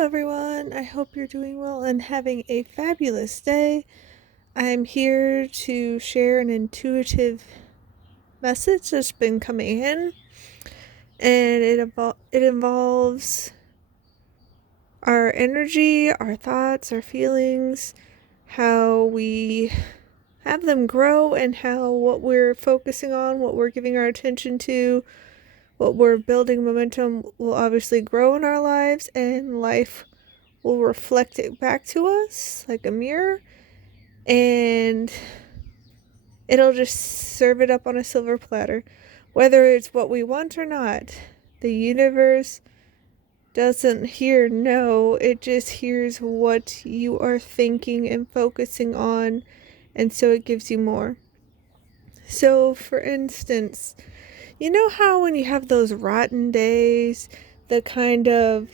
everyone. I hope you're doing well and having a fabulous day. I'm here to share an intuitive message that's been coming in, and it involves our energy, our thoughts, our feelings, how we have them grow, and how what we're focusing on, what we're giving our attention to, what we're building momentum will obviously grow in our lives, and life will reflect it back to us like a mirror, and it'll just serve it up on a silver platter. Whether it's what we want or not, the universe doesn't hear no, it just hears what you are thinking and focusing on, and so it gives you more. So, for instance, you know how when you have those rotten days, the kind of,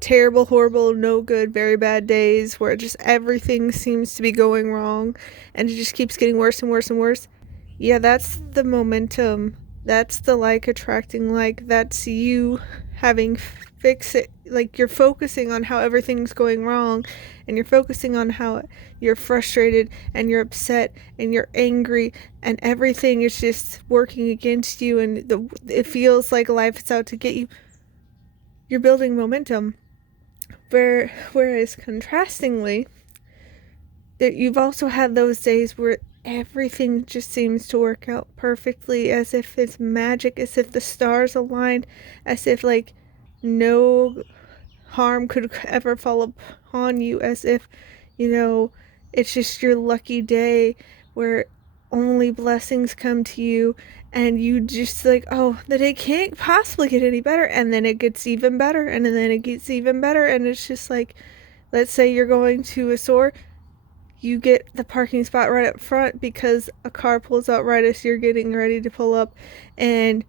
terrible, horrible, no good, very bad days where just everything seems to be going wrong and it just keeps getting worse and worse and worse? Yeah, that's the momentum. That's the like attracting like. That's you having fix it. Like you're focusing on how everything's going wrong, and you're focusing on how you're frustrated and you're upset and you're angry and everything is just working against you, and it feels like life is out to get you. You're building momentum. Whereas contrastingly, that you've also had those days where everything just seems to work out perfectly, as if it's magic, as if the stars aligned, as if like no harm could ever fall upon you, as if, it's just your lucky day where only blessings come to you, and you just like, oh, the day can't possibly get any better, and then it gets even better, and then it gets even better, and it's just like, let's say you're going to a store, you get the parking spot right up front because a car pulls out right as you're getting ready to pull up, and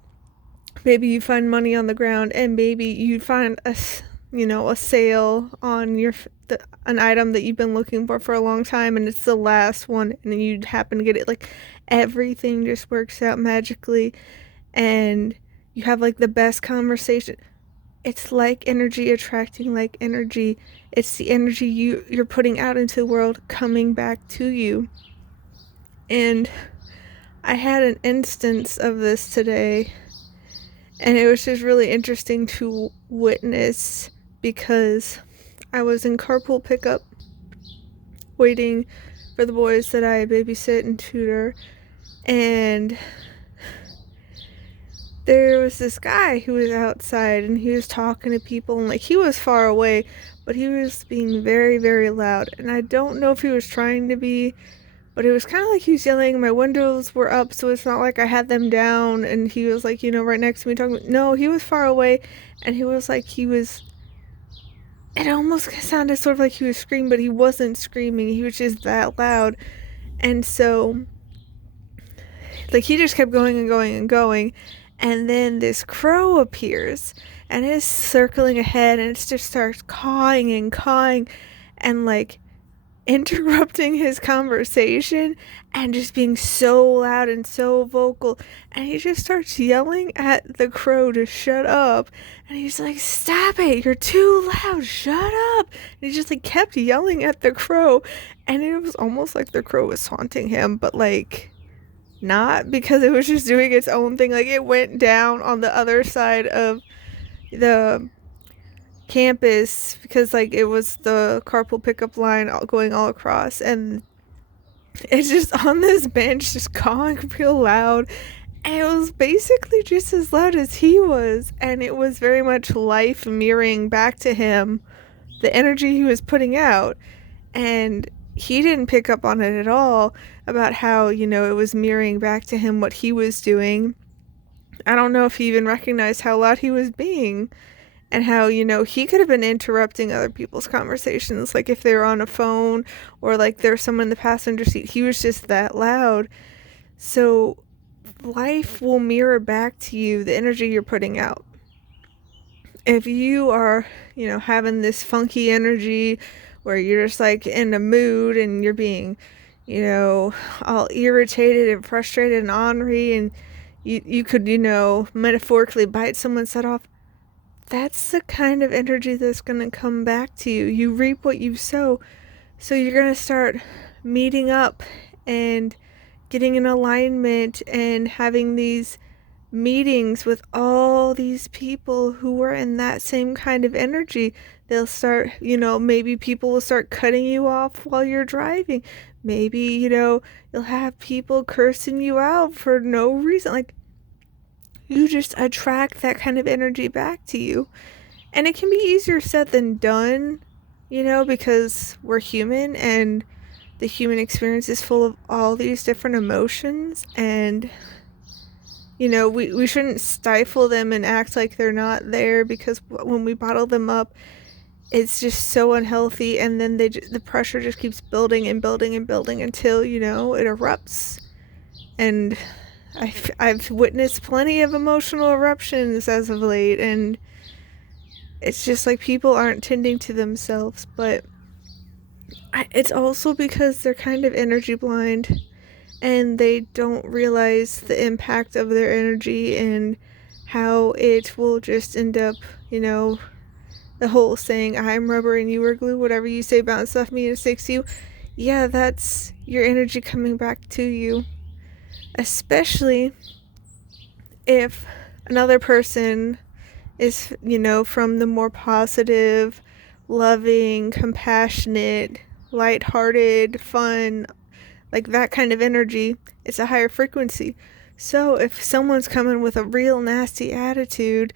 maybe you find money on the ground, and maybe you find a sale on an item that you've been looking for a long time, and it's the last one, and you happen to get it. Like everything just works out magically, and you have like the best conversation. It's like energy attracting like energy. It's the energy you're putting out into the world coming back to you. And I had an instance of this today, and it was just really interesting to witness because I was in carpool pickup waiting for the boys that I babysit and tutor, and there was this guy who was outside, and he was talking to people, and like he was far away, but he was being very, very loud, and I don't know if he was trying to be, but it was kind of like he was yelling. My windows were up, so it's not like I had them down, and he was like, right next to me talking. No, he was far away, and he was like, it almost sounded sort of like he was screaming, but he wasn't screaming, he was just that loud. And so like he just kept going and going and going, and then this crow appears and is circling ahead, and it just starts cawing and cawing and like interrupting his conversation and just being so loud and so vocal, and he just starts yelling at the crow to shut up, and he's like, stop it, you're too loud, shut up. And he just like kept yelling at the crow, and it was almost like the crow was taunting him, but like not, because it was just doing its own thing. Like it went down on the other side of the campus because like it was the carpool pickup line going all across, and it's just on this bench just cawing real loud, and it was basically just as loud as he was, and it was very much life mirroring back to him the energy he was putting out, and he didn't pick up on it at all about how, it was mirroring back to him what he was doing. I don't know if he even recognized how loud he was being, and how, he could have been interrupting other people's conversations, like if they were on a phone or like there's someone in the passenger seat. He was just that loud. So life will mirror back to you the energy you're putting out. If you are, having this funky energy where you're just like in a mood and you're being, all irritated and frustrated and ornery, and you could, metaphorically bite someone's head off, that's the kind of energy that's going to come back to you. You reap what you sow. So you're going to start meeting up and getting in alignment and having these meetings with all these people who are in that same kind of energy. They'll start, maybe people will start cutting you off while you're driving. Maybe, you'll have people cursing you out for no reason. Like, you just attract that kind of energy back to you. And it can be easier said than done, because we're human and the human experience is full of all these different emotions, and we shouldn't stifle them and act like they're not there, because when we bottle them up, it's just so unhealthy, and then the pressure just keeps building and building and building until, it erupts. And I've witnessed plenty of emotional eruptions as of late, and it's just like people aren't tending to themselves, but it's also because they're kind of energy blind and they don't realize the impact of their energy and how it will just end up, the whole saying, I'm rubber and you are glue, whatever you say bounces off me and sticks to you. Yeah, that's your energy coming back to you. Especially if another person is, from the more positive, loving, compassionate, lighthearted, fun, like that kind of energy. It's a higher frequency. So if someone's coming with a real nasty attitude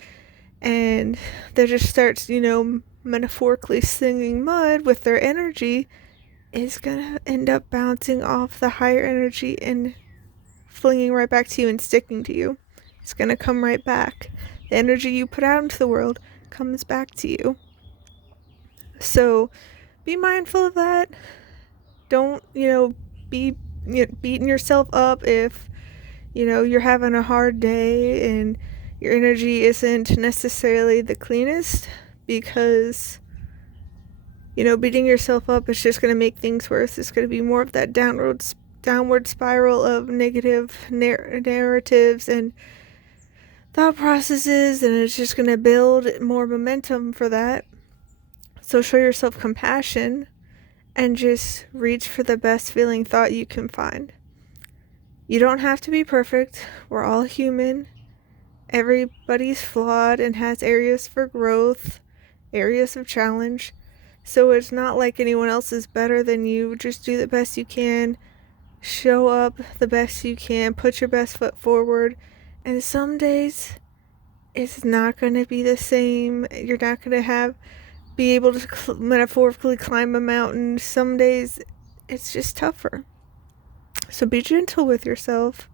and they just starts, metaphorically slinging mud with their energy, it's gonna end up bouncing off the higher energy and flinging right back to you and sticking to you. It's gonna come right back. The energy you put out into the world comes back to you. So be mindful of that. Don't, be beating yourself up if, you're having a hard day and your energy isn't necessarily the cleanest, because, beating yourself up is just going to make things worse. It's going to be more of that downward spiral of negative narratives and thought processes, and it's just going to build more momentum for that. So show yourself compassion and just reach for the best feeling thought you can find. You don't have to be perfect. We're all human. Everybody's flawed and has areas for growth, areas of challenge. So it's not like anyone else is better than you. Just do the best you can. Show up the best you can. Put your best foot forward. And some days, it's not going to be the same. You're not going to be able to metaphorically climb a mountain. Some days, it's just tougher. So be gentle with yourself,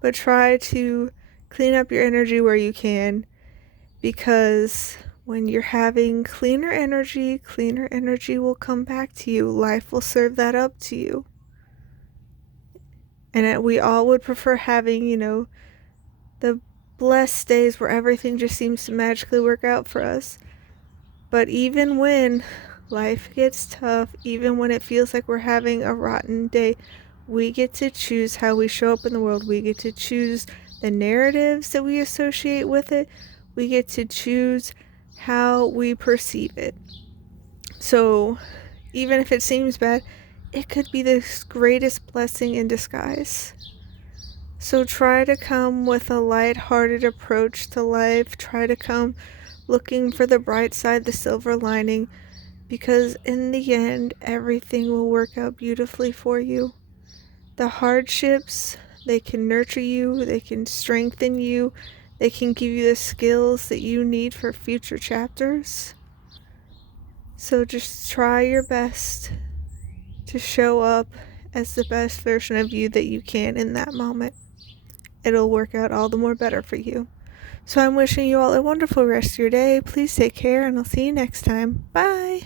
but try to clean up your energy where you can, because when you're having cleaner energy will come back to you. Life will serve that up to you. And we all would prefer having, the blessed days where everything just seems to magically work out for us. But even when life gets tough, even when it feels like we're having a rotten day, we get to choose how we show up in the world. We get to choose the narratives that we associate with it. We get to choose how we perceive it. So even if it seems bad, it could be the greatest blessing in disguise. So try to come with a light-hearted approach to life. Try to come looking for the bright side, the silver lining, because in the end, everything will work out beautifully for you. The hardships, they can nurture you, they can strengthen you, they can give you the skills that you need for future chapters. So just try your best to show up as the best version of you that you can in that moment. It'll work out all the more better for you. So I'm wishing you all a wonderful rest of your day. Please take care, and I'll see you next time. Bye!